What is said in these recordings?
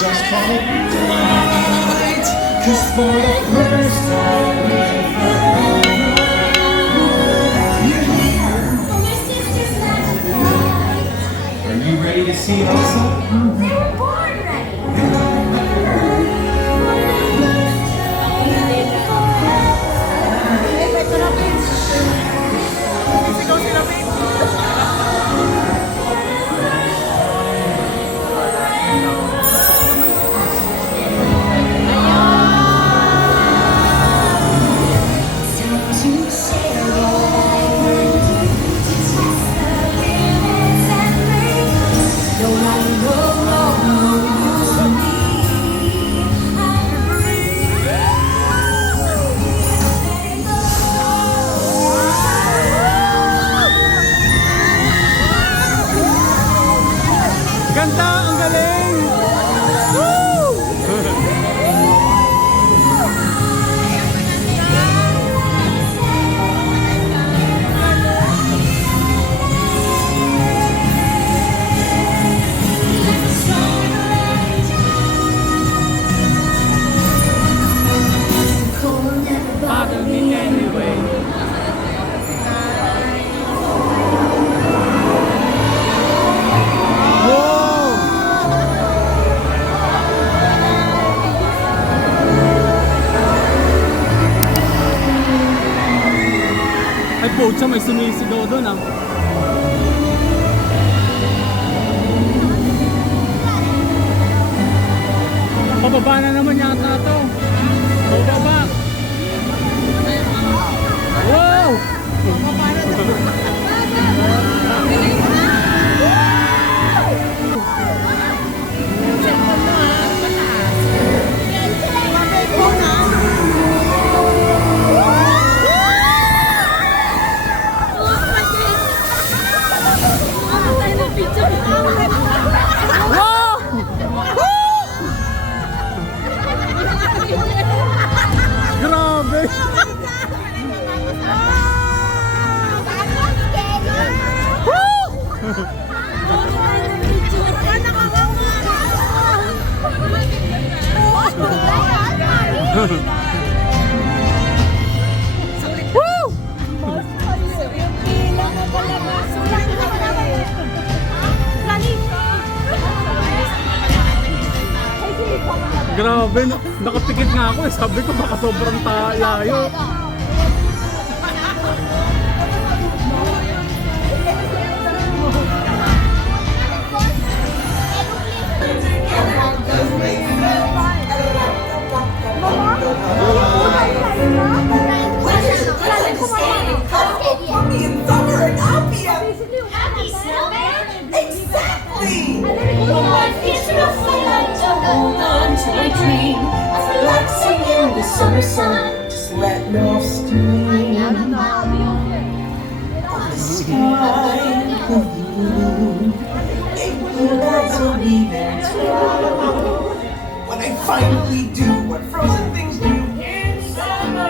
Just call it delight, 'cause for the first time in forever, you're here. Are you ready to see Elsa? They're born ready. Ganda! Ang galing! Woo! Bother me anyway. Ay po, siya may sumisigaw doon ah. Pababa na naman yata ito. Pababa. Wow! Grabe! Grabe, nakapikit nga ako eh. Sabi ko baka sobrang layo. Relaxing in the summer sun, just letting off steam. The sky will bloom, April buds will be there too. When I finally do what frozen things do in summer.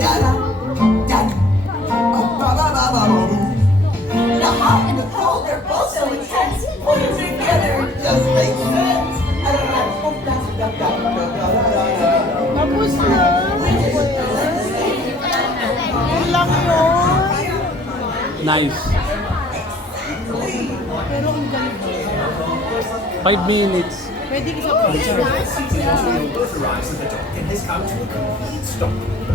Da-da, da-da, ba-ba-ba-ba-ba-boo. The hot and the cold, they're both so intense. Put them together, it just makes sense. Tapos na. Yun lang yun. Nice. Pero ang ganda. 5 minutes. Pwede isa pa. Arrives at the dock and has come to a complete stop.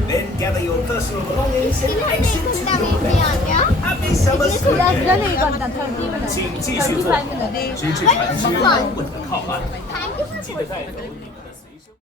Then gather your personal belongings and exit to your left. Happy summer spring! 请继续坐，直至船只靠岸，记得带走你们的